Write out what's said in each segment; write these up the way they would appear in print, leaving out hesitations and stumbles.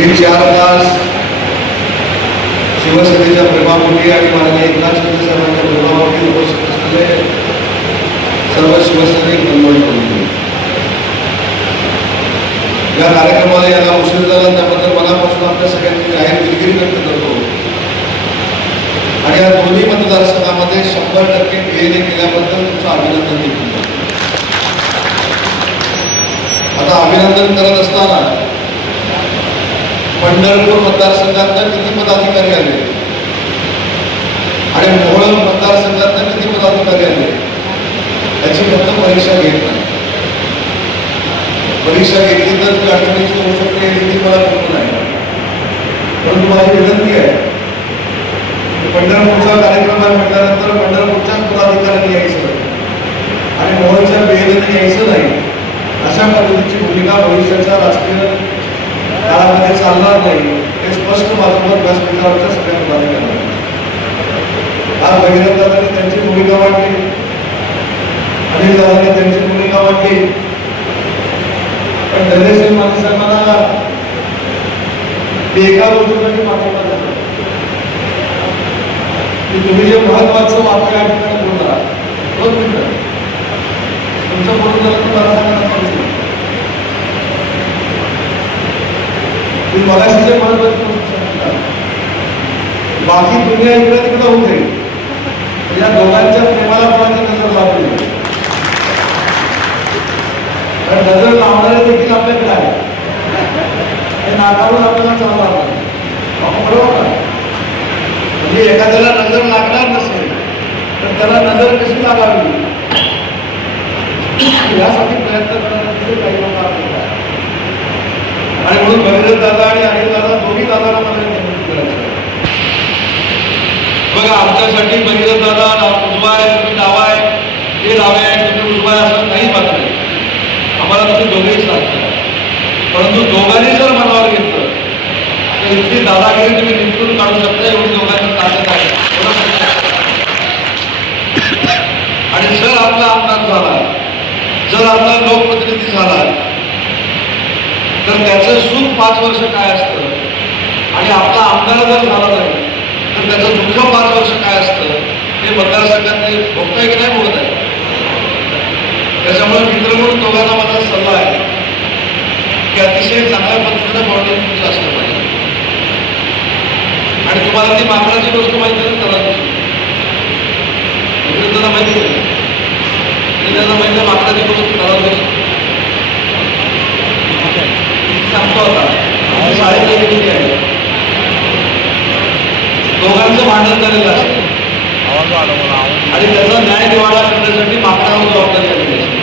गेली 4 तास शिवसेनेच्या प्रेमापोटी आणि माननीय एकनाथ शिंदे साहेबांच्या प्रेमापोटी उपस्थित असलेले सर्व शिवसैनिक बंधूंनी या कार्यक्रमाला याला उशीर झाला त्याबद्दल मनापासून आपल्या सगळ्यांची जाहीर दिलगिरी व्यक्त करतो आणि या दोन्ही मतदारसंघामध्ये 100% डीएनए केल्याबद्दल तुमचं अभिनंदन देखील करतो. आता अभिनंदन करत असताना पंढरपूर मतदारसंघात किती पदाधिकारी आले आणि मोहोळ मतदारसंघात किती पदाधिकारी आले याची फक्त परीक्षा घेत नाही. परीक्षा घेतली तर ती अडचणीची होऊ शकते ही मला कल्पना आहे. परंतु माझी विनंती आहे पंढरपूरचा कार्यक्रम म्हटल्यानंतर पंढरपूरच्याच पदाधिकाऱ्यांनी यायचं आणि मोहोळच्या बेहेने यायचं नाही अशा पद्धतीची भूमिका भविष्याच्या राजकीय काळामध्ये चालणार नाही हे स्पष्ट माझ्यावर व्यासपीठावरच्या सगळ्या पदाधिकाऱ्यांना. आज भगीरथ दादांनी त्यांची भूमिका मांडली, अनिल दादांनी त्यांची भूमिका मांडली, पण धैर्यशील माने साहेबांना एका गोष्टीसाठी पाठवला जातो की तुम्ही जे महत्वाचं वाक्य या ठिकाणी बोलला 2 मिनिटं तुमचं बोलून झालं तर मला सांगा तुम्ही मगाशी जे महत्वाचं बाकी दुनिया इकडे तिकडे होऊ दे या दोघांच्या प्रेमाला कोणाची नजर लागू नये. कारण नजर लावणारे देखील आपल्याकडे आहे हे नाकारून आपल्याला चालणार नाही. बरोबर ना? म्हणजे एखाद्याला नजर लागणार नसेल तर त्याला नजर कशी लागावी यासाठी प्रयत्न करण्यासाठी काही लोक आपल्याला आणि म्हणून भगीरथ दादा आणि अनिल दादा दोन्ही दादाला मला विनंती करायची. बघा आमच्यासाठी भगीरथ दादा उजवा आहे तुम्ही डावा आहे ते डावे आहे तुम्ही उजवा आहे असं काही बात नाही. आम्हाला तुम्ही दोघेही सांगता परंतु दोघांनी जर मनावर घेतलं तर इथली दादागिरी तुम्ही निपटून काढू शकता एवढी दोघांची ताकद आहे. आणि जर आपला आमदार झाला जर आपला लोकप्रतिनिधी झाला तर त्याचं सुख 5 वर्ष काय असतं आणि आपला आमदार जर झाला नाही तर त्याचं दुःख 5 वर्ष काय असतं हे मतदारसंघात भोगताय की नाही भोगत आहे. त्याच्यामुळे मित्र म्हणून दोघांना माझा सल्ला आहे की अतिशय चांगल्या पद्धतीने बॉन्डिंग तुमचं असलं पाहिजे. आणि तुम्हाला ती माकडाची गोष्ट माहिती आहे त्याला त्यांना माहिती आहे त्यांना माहिती आहे माकडाची गोष्ट त्याला सांगतो होता शाळेत किती आहे दोघांचं भांडण झालेलं असतं आणि त्याचा न्याय निवाडा करण्यासाठी माकडावर जबाबदारी आलेली असते.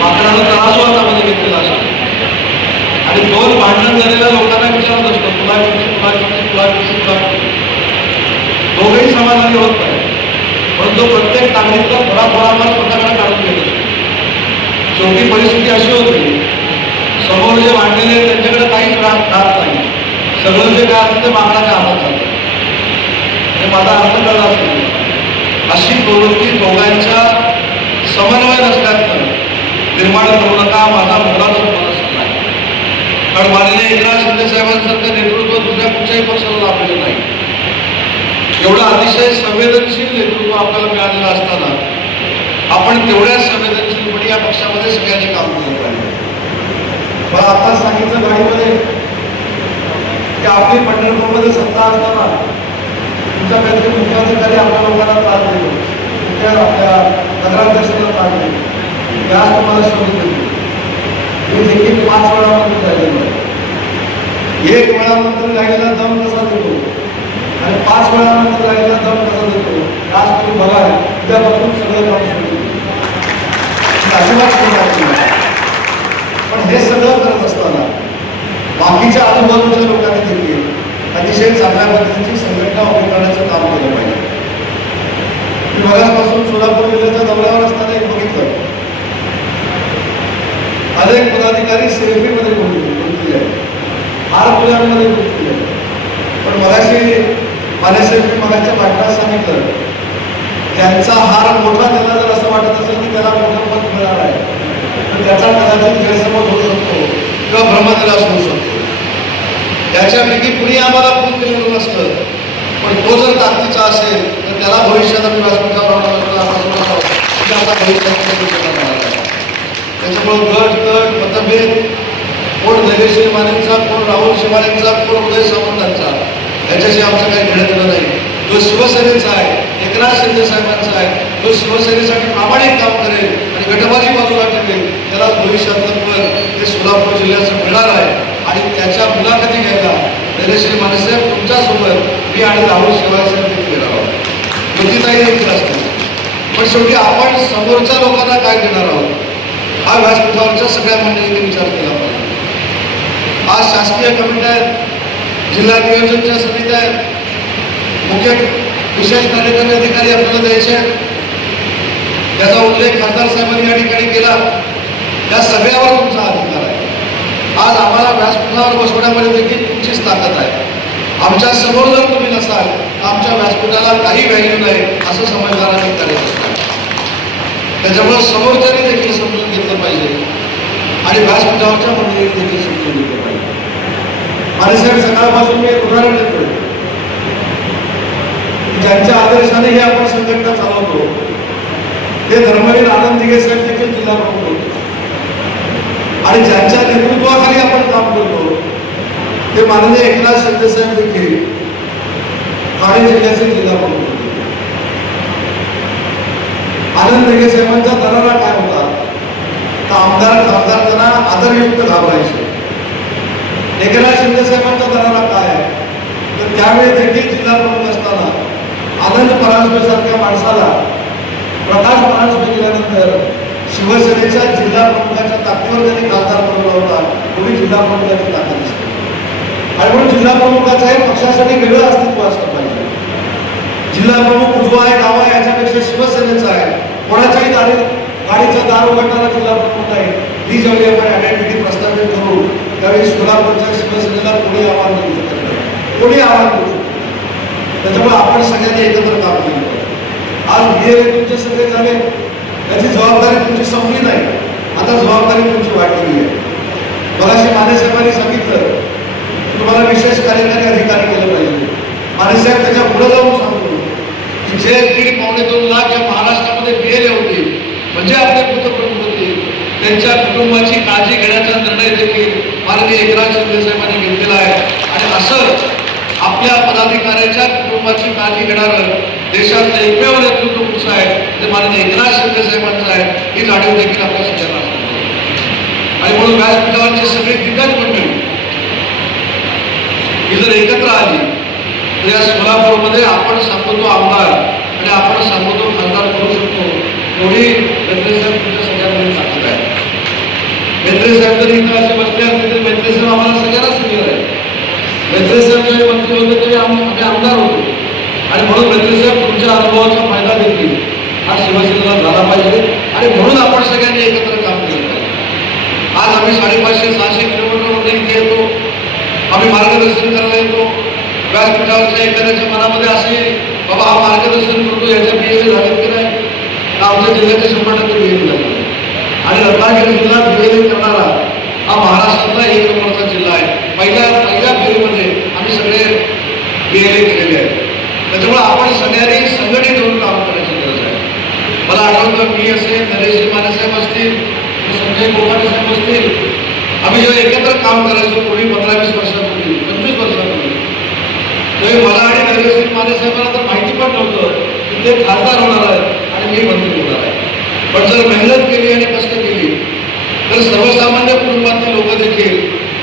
माकडाला त्रास वातामध्ये घेतलेला असतो आणि 2 भांडण झालेल्या लोकांना विचारत असतो तुला दोघेही समाधानी होत नाही परंतु प्रत्येक नागरिकला थोडा स्वतःकडे काढून घेत असतो. शेवटी परिस्थिती अशी होती समोर जे मांडलेले त्यांच्याकडे काहीच राहत नाही सगळं जे काय असतं ते मागण्याच्या हातात जातं. हे माझा अर्थ कळला असेल. अशी प्रवृत्ती दोघांच्या समन्वय नसल्यानं निर्माण करू नका माझा मुलाचा मनस नाही. कारण माननीय एकनाथ शिंदे साहेबांसारखं नेतृत्व दुसऱ्या कुठच्याही पक्षाला लाभलेलं नाही. एवढं अतिशय संवेदनशील नेतृत्व आपल्याला मिळालेलं असताना आपण तेवढ्याच संवेदनशीलपणे या पक्षामध्ये सगळ्यांनी काम केलं पाहिजे. मला आता सांगितलं गाडीमध्ये की आपली पंढरपूरमध्ये सत्ता असताना तुमच्या काहीतरी मुख्याधिकारी आपल्या लोकांना त्रास देतो त्या आपल्या नगराध्यक्षाला त्रास देतो त्यास तुम्हाला शोध देतो. मी देखील 5 वेळा मंत्री राहिलेलो आहे. 1 वेळा मंत्री राहिलेला दम कसा देतो आणि 5 वेळा मंत्री राहिलेला दम कसा देतो आज तुम्ही बघा उद्यापासून सगळं काम सुरू अजिबात. पण हे सगळं करत असताना बाकीच्या आजूबाजूच्या लोकांनी देखील अतिशय चांगल्या पद्धतीची संघटना उभी करण्याचं काम केलं पाहिजे. मी मगासपासून सोलापूर जिल्ह्याच्या दौऱ्यावर असताना एक बघितलं अनेक पदाधिकारी सेल्फीमध्ये गुंतलेले आहेत हार फुलांमध्ये गुंतलेले आहेत. पण मगाशी मानेसाहेब मगाच्या भाषणात सांगितलं त्यांचा हार मोठा दिला जर असं वाटत असेल की त्याला मोठं पद मिळणार आहे तर त्याचा कदाचित गैरसमज होऊ शकतो किंवा भ्रम दिलास होऊ शकतो. याच्यापैकी कुणी आम्हाला फोन केलेलं नसतं, पण तो जर ताकदीचा असेल तर त्याला भविष्यात आम्ही व्यासपीठावर त्याच्यामुळे गट गट मतभेद, कोण धैर्यशील मानेंचा, कोण राहुल शिवारेंचा, कोण उदय सामंतांचा, याच्याशी आमचं काही घेणं देणं नाही. जो शिवसेनेचा आहे, एकनाथ शिंदे साहेबांचा आहे, जो शिवसेनेसाठी प्रामाणिक काम करेल आणि गटबाजी बाजूला ठेवेल, त्याला भविष्यातलं पद हे सोलापूर जिल्ह्याचं मिळणार आहे. आणि त्याच्या मुलाखती घ्यायला धैर्यशील मानेसाहेब तुमच्यासोबत मी आणि राहुल शिवारेसाहेब देखील येणार आहोत, ज्योतिताई देखील असतील. पण शेवटी आपण समोरच्या लोकांना काय देणार आहोत हा व्यासपीठावरच्या सगळ्या मंडळींनी विचार केला पाहिजे. आज शासकीय कमिट्या आहेत, जिल्हा नियोजनच्या समित्या आहेत, मुख्य विशेष कार्यकारी अधिकारी आपल्याला द्यायचे आहेत, त्याचा उल्लेख खासदार साहेबांनी या ठिकाणी केला. या सगळ्यावर तुमचा अधिकार आहे. आज आम्हाला व्यासपीठावर बसवण्यामध्ये देखील तुमचीच ताकद आहे. आमच्या समोर जर तुम्ही नसाल तर आमच्या व्यासपीठाला काही व्हॅल्यू नाही असं समजदारांनी करत असतात. त्याच्यामुळे समोरच्याने देखील समजून घेतलं पाहिजे आणि व्यासपीठावरच्या मंडळींनी देखील समजून घेतलं पाहिजे. मानेसाहेब सकाळपासून मी एक उदाहरण देतोय. ज्यांच्या आदर्शाने हे आपण संघटना चालवतो ते धर्मवीर आनंद दिघे साहेब देखील जिल्हा प्रमुख होते आणि ज्यांच्या नेतृत्वाखाली आपण काम करतो ते माननीय एकनाथ शिंदे साहेब देखील ठाणे जिल्ह्याचे जिल्हा प्रमुख होते. आनंद दिघे साहेबांचा दरारा काय होता तर आमदार खासदार त्यांना आदरयुक्त घाबरायचे. एकनाथ शिंदे साहेबांचा दरारा काय आहे तर त्यावेळी देखील जिल्हा प्रमुख असताना आनंद परांजपे सारख्या माणसाला प्रकाश परांजपे गेल्यानंतर शिवसेनेच्या जिल्हा प्रमुखाच्या ताकदीवर त्यांनी खासदार बनवला होता. कोणी जिल्हा प्रमुखाची ताकद असते आणि म्हणून जिल्हा प्रमुखाचं हे पक्षासाठी वेगळं अस्तित्व असलं पाहिजे. जिल्हा प्रमुख उजवा आहे डावा आहे याच्यापेक्षा शिवसेनेचा आहे. कोणाच्याही गाडीचा दार उघडणारा जिल्हा प्रमुख नाही. ही जेवढी आपण आयडेंटिटी प्रस्थापित करू त्यावेळी सोलापूरच्या शिवसेनेला कोणी आव्हान देऊ शकत नाही, कोणी आव्हान देऊ शकत. त्याच्यामुळे आपण सगळ्यांनी एकत्र काम केलं पाहिजे. आज BLA तुमचे सगळे झाले, त्याची जबाबदारी तुमची संपली नाही, आता जबाबदारी तुमची वाढलेली आहे. मगाशी मानेसाहेबांनी सांगितलं तुम्हाला विशेष कार्यकारी अधिकारी केलं पाहिजे. मानेसाहेब त्याच्या पुढे जाऊन सांगतो की जे 1.5-2 लाख या महाराष्ट्रामध्ये BLA होते म्हणजे आपले पतप्रमुख होते, त्यांच्या कुटुंबाची काळजी घेण्याचा निर्णय देखील माननीय एकनाथ शिंदे साहेबांनी घेतलेला आहे. आणि असं आपल्या पदाधिकाऱ्याच्या कुटुंबाची काळजी घेणारं देशातलं एकमेव नेतृत्व कुठचं आहे ते माननीय एकनाथ शिंदे साहेबांचं आहे. ही जाणीव देखील आपल्या सगळ्यांना असते. आणि म्हणून व्यासपीठावरची सगळी दिग्गज मंडळी ही जर एकत्र आली तर या सोलापूरमध्ये आपण सांगतो आमदार आणि आपण सांगतो खासदार करू शकतो. एवढी मेत्रे साहेब तुमच्या सगळ्यांमध्ये ताकद आहे. मेत्रे साहेब जर इथं असे बसले असते तर मेत्रे साहेब आम्हाला सगळ्यांना सिनियर आहे. मेत्रे साहेब जेव्हा मंत्री होते तेव्हा आम्ही आमदार होतो आणि म्हणून मेत्रे साहेब तुमच्या अनुभवाचा फायदा देखील हा शिवसेनेला झाला पाहिजे आणि म्हणून आपण सगळ्यांनी एकत्र काम केलं पाहिजे. आज आम्ही 550-600 किलोमीटरमध्ये इथे येतो, आम्ही मार्गदर्शन करायला येतो. व्यासपीठावरच्या एखाद्याच्या मनामध्ये असेल बाबा हा मार्गदर्शन करतो याच्या BLA झालेत की नाही, आमच्या जिल्ह्याचे 100% BLA झाले आणि रत्नागिरी जिल्हा BLA करणारा हा महाराष्ट्रातला 1 नंबरचा जिल्हा आहे. पहिल्या फेरीमध्ये आम्ही सगळे BLA केलेले आहेत. त्याच्यामुळे आपण सगळ्यांनी संघटित होऊन काम करण्याची गरज आहे. मला आठवतं मी असेल, नरेश मानेसाहेब असतील, संजय कोकाटे साहेब असतील, आम्ही जेव्हा एकत्र काम करायचो पूर्वी 15-20 वर्षापूर्वी 25 वर्षापूर्वी तेव्हा मला आणि नरेश मानेसाहेबांना तर माहिती पण नव्हतं की ते खासदार होणार आहेत आणि मी मंत्री होणार आहे. पण जर मेहनत केली आणि कष्ट केली तर सर्वसामान्य कुटुंबातील लोक देखील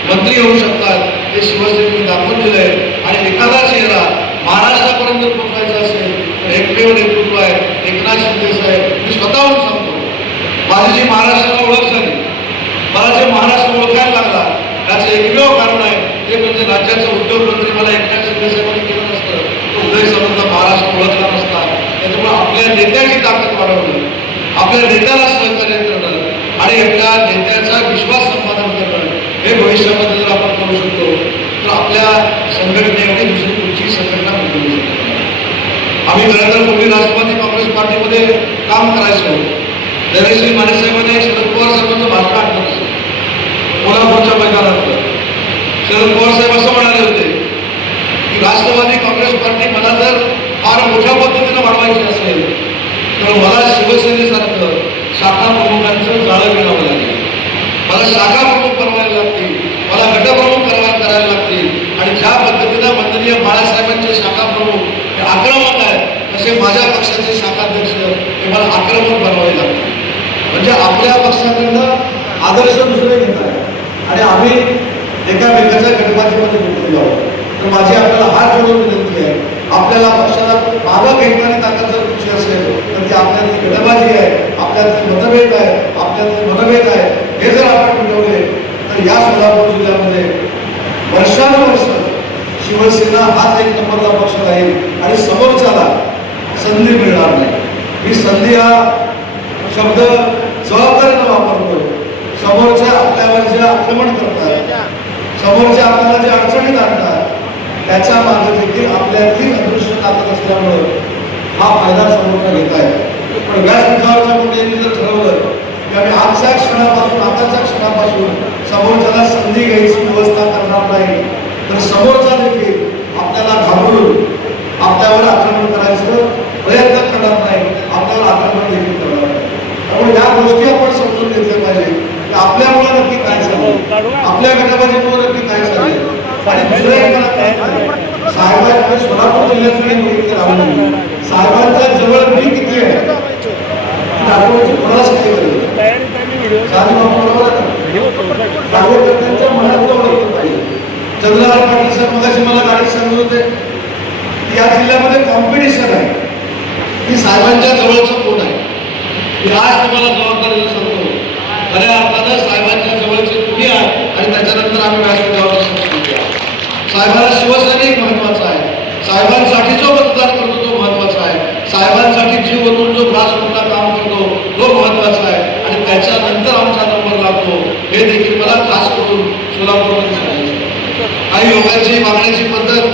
मंत्री होऊ शकतात. हे शिवसेनेने दाखवून दिलं आहे आणि एखादा चेहरा महाराष्ट्रापर्यंत पोहोचायचा असेल तर एकमेव नेतृत्व आहे एकनाथ शिंदे साहेब. मी स्वतःहून सांगतो माझी जी महाराष्ट्राला ओळख झाली, मला जे महाराष्ट्र ओळखायला लागला त्याचं एकमेव कारण आहे ते म्हणजे राज्याचे उद्योगमंत्री मला एकनाथ शिंदे साहेबांनी केलं नसतं तो उदय सामंतला महाराष्ट्र ओळखला नसता. त्याच्यामुळे आपल्या नेत्याची ताकद वाढवणं, आपल्या नेत्याला सहकार्य करणं आणि आपल्या नेत्याचा विश्वास संपादन करणं हे भविष्यामध्ये जर आपण करू शकतो तर आपल्या संघटनेमध्ये दुसरी कुठची संघटना मिळू शकतो. आम्ही खरं पूर्वी राष्ट्रवादी काँग्रेस पार्टीमध्ये काम करायचो. धैर्यशील मानेसाहेबांनी शरद पवार साहेबांचं भाषण आठवत असेल कोल्हापूरच्या मैदानात शरद पवार साहेब असं म्हणाले होते की राष्ट्रवादी काँग्रेस पार्टी मला जर फार मोठ्या पद्धतीनं वाढवायची असेल तर मला शिवसेनेसारखं शाखा प्रमुखांचं जाळं गिळावं लागेल, मला शाखा प्रमुख बनवायला लागतील, मला गटप्रमुख करायला लागतील आणि ज्या पद्धतीनं माननीय बाळासाहेबांचे शाखा प्रमुख हे आक्रमक आहेत तसे माझ्या पक्षाचे शाखाध्यक्ष हे मला आक्रमक बनवावे लागतील. म्हणजे आपल्या पक्षाकडनं आदर्श दुसरे घेत आहे आणि आम्ही एकामेकाच्या गटबाजीमध्ये गुंतून जाऊ. तर माझी आपल्याला हात जोडून विनंती आहे, आपल्याला पक्षाला मागं घेणारी ताकद जर तुमची असेल तर ती आपल्यातली गटबाजी आहे, आपल्यातले मतभेद आहे, आपल्यातले मनभेद आहे, हे जर आपण मिटवले तर या सोलापूर जिल्ह्यामध्ये वर्षानुवर्ष शिवसेना हाच एक नंबरचा पक्ष राहील आणि समोरच्याला संधी मिळणार नाही. ही संधी हा शब्द जबाबदारीनं वापरतो. समोरच्या आपल्यावर जे आक्रमण करतात, समोरच्या आपल्याला जे अडचणीत आणतात त्याच्या मागे देखील आपल्यातली अदृश्य ताकद असल्यामुळं हा फायदा समोरचा घेत आहे. पण व्यासपीठावरच्या कोणत्याही जर ठरवलं की आम्ही आजच्या क्षणापासून आताच्या क्षणापासून समोरच्याला संधी घ्यायची व्यवस्था करणार नाही तर समोरचा देखील आपल्याला घाबरून आपल्यावर आक्रमण करायचं प्रयत्न करणार नाही, आपल्यावर आक्रमण देखील करणार नाही. त्यामुळे या गोष्टी आपण समजून घेतल्या पाहिजे की आपल्यामुळे नक्की काय झालं, आपल्या गटबाजीमुळे नक्की काय झालं. आणि दुसरं एक मला साहेबांच्या सोलापूर जिल्ह्यात साहेबांच्या जवळ मी किती आहे दाखवायची कोणाच काही गरज कार्यकर्त्यांच्या मनात ओळखलं पाहिजे. चंद्रहार पाटील साहेब मगाशी मला गाडीत सांगत होते की या जिल्ह्यामध्ये कॉम्पिटिशन आहे की साहेबांच्या जवळचं कोण आहे. मी आज तुम्हाला जबाबदारीला सांगतो, खऱ्या अर्थानं साहेबांच्या जवळचे तुम्ही आहात आणि त्याच्यानंतर आम्ही व्यासपीठावर साहेबांना शिवसैनिक महत्वाचा आहे, साहेबांसाठी जो मतदान करतो तो महत्वाचा आहे, साहेबांसाठी जीव ओतून जो ग्रासरूटला काम करतो तो महत्वाचा आहे आणि त्याच्यानंतर आमचा नंबर लागतो हे देखील मला खास करून सोलापूरमध्ये सांगायचं. काही लोकांची वागण्याची पद्धत,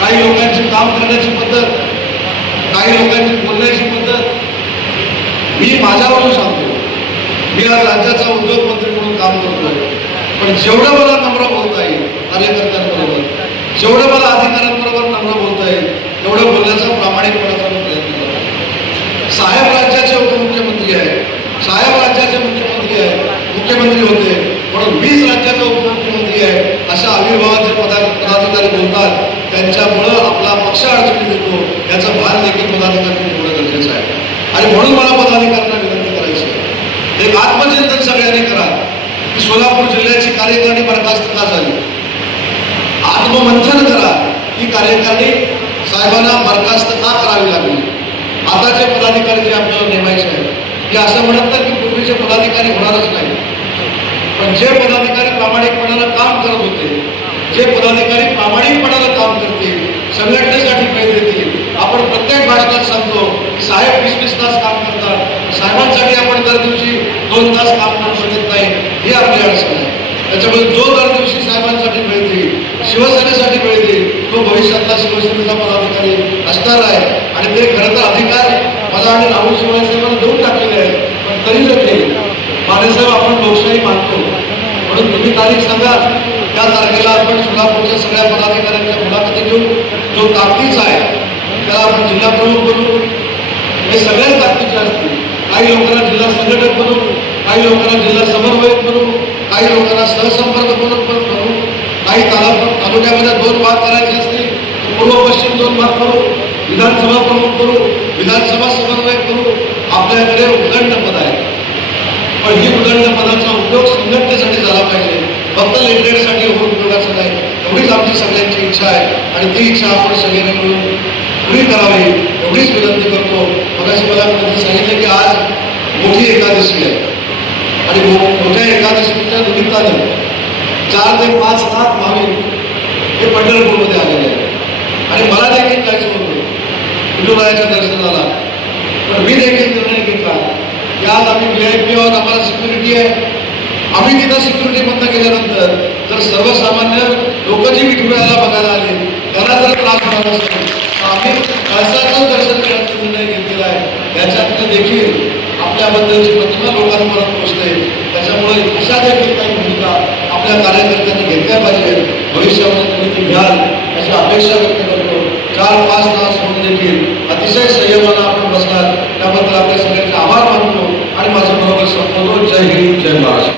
काही लोकांची काम करण्याची पद्धत, काही लोकांची बोलण्याची पद्धत मी माझ्यावरून सांगतो. मी आज राज्याचा उद्योग मंत्री म्हणून काम करतोय, पण जेवढं मला नम्र बोलता येईल कार्यकर्त्यांबरोबर, जेवढं मला अधिकाऱ्यांबरोबर नम्र बोलता येईल तेवढं बोलण्याचा प्रामाणिकपणाचा प्रयत्न करतो. साहेब राज्याचे उपमुख्यमंत्री आहेत, साहेब राज्याचे मुख्यमंत्री आहेत, मुख्यमंत्री होते म्हणून 20 राज्याचा उपमुख्यमंत्री आहे अशा आविर्भावाचे पदाधिकारी बोलतात. त्यांच्यामुळं आपला पक्ष अडचणीत येतो याचं भान देखील पदाधिकारी होणं गरजेचं आहे. आणि म्हणून मला पदाधिकाऱ्यांना विनंती करायची आहे, एक आत्मचिंतन सगळ्यांनी करा की सोलापूर जिल्ह्याची कार्यकारिणी बरखास्त का झाली. आत्ममंथन करा की कार्यकारिणी साहेबांना बरखास्त का करावी लागली. आताचे पदाधिकारी जे आपल्याला नेमायचे आहेत हे असं म्हणत नाही की पूर्वीचे पदाधिकारी होणारच नाही, पण जे पदाधिकारी प्रामाणिकपणानं काम करत होते, जे पदाधिकारी प्रामाणिकपणानं काम करतील, संघटनेसाठी वेळ देतील. आपण प्रत्येक भाषणात सांगतो की साहेब 20-20 तास काम करतात, साहेबांसाठी आपण दर दिवशी 2 तास काम करू शकत नाही, ही आपली अडचण आहे. त्याच्यामुळे जो दर दिवशी साहेबांसाठी वेळ देईल, शिवसेनेसाठी वेळ देईल तो भविष्यातला शिवसेनेचा पदाधिकारी असणार आहे. आणि ते खरं तर अधिकार मला आणि राहुल शिवसेनेला देऊन टाकलेले आहेत, पण तरी देखील मानेसाहेब आपण लोकशाही मानतो म्हणून तुम्ही तारीख सांगा, त्या तारखेला आपण सोलापूरच्या सगळ्या पदाधिकाऱ्यांच्या मुलाखती घेऊ. जो ताकदीचा आहे त्याला आपण जिल्हा प्रमुख बनवू, हे सगळ्याच ताकदीचे असतील. काही लोकांना जिल्हा संघटक बनवू, काही लोकांना जिल्हा समन्वयक बनवू, काही लोकांना सहसंपर्क बनवू, काही तालुक्यामध्ये 2 भाग करायचे असतील पूर्व पश्चिम 2 भाग करू, विधानसभा प्रमुख करू, विधानसभा समन्वयक करू. आपल्याकडे उदंड पद आहे, पण ही उदंड पदाचा उपयोग संघटनेसाठी झाला पाहिजे, फक्त लेटरेटसाठी होऊन उपयोगाचं नाही. एवढीच आमची सगळ्यांची इच्छा आहे आणि ती इच्छा आपण सगळ्यांनी मिळून पुरी करावी एवढीच विनंती करतो. मगाशी मला सांगितलं की आज मोठी एकादशी आहे आणि मोठ्या एकादशीच्या निमित्तानं 4 ते 5 लाख भाविक हे पंढरपूरमध्ये आलेले आहेत आणि मला देखील जायचं होतं विठुरायाच्या दर्शनाला, पण मी देखील निर्णय घेतला की आज आम्ही VIP आहोत, आम्हाला सिक्युरिटी आहे. आम्ही तिथं सिक्युरिटी बंद केल्यानंतर जर सर्वसामान्य लोक जी विठुरायाला बघायला आले त्यांना जर त्रास होणार असेल तर आम्ही कळसाचं दर्शन करण्याचा निर्णय घेतलेला आहे. याच्यातनं देखील आपल्याबद्दलची प्रतिमा लोकांपर्यंत पोहोचते. त्याच्यामुळे अशा देखील काही भूमिका आपल्या कार्यकर्त्यांनी घेतल्या घेतल्या पाहिजे, भविष्यामध्ये तुम्ही ती घ्याल अशी अपेक्षा व्यक्त करतो. 4-5 तास होऊन देखील अतिशय संयमानं आपण बसलात त्याबद्दल आपल्या सगळ्यांचे आभार मानतो आणि माझं बरोबर संपवतो. जय हिंद, जय महाराष्ट्र.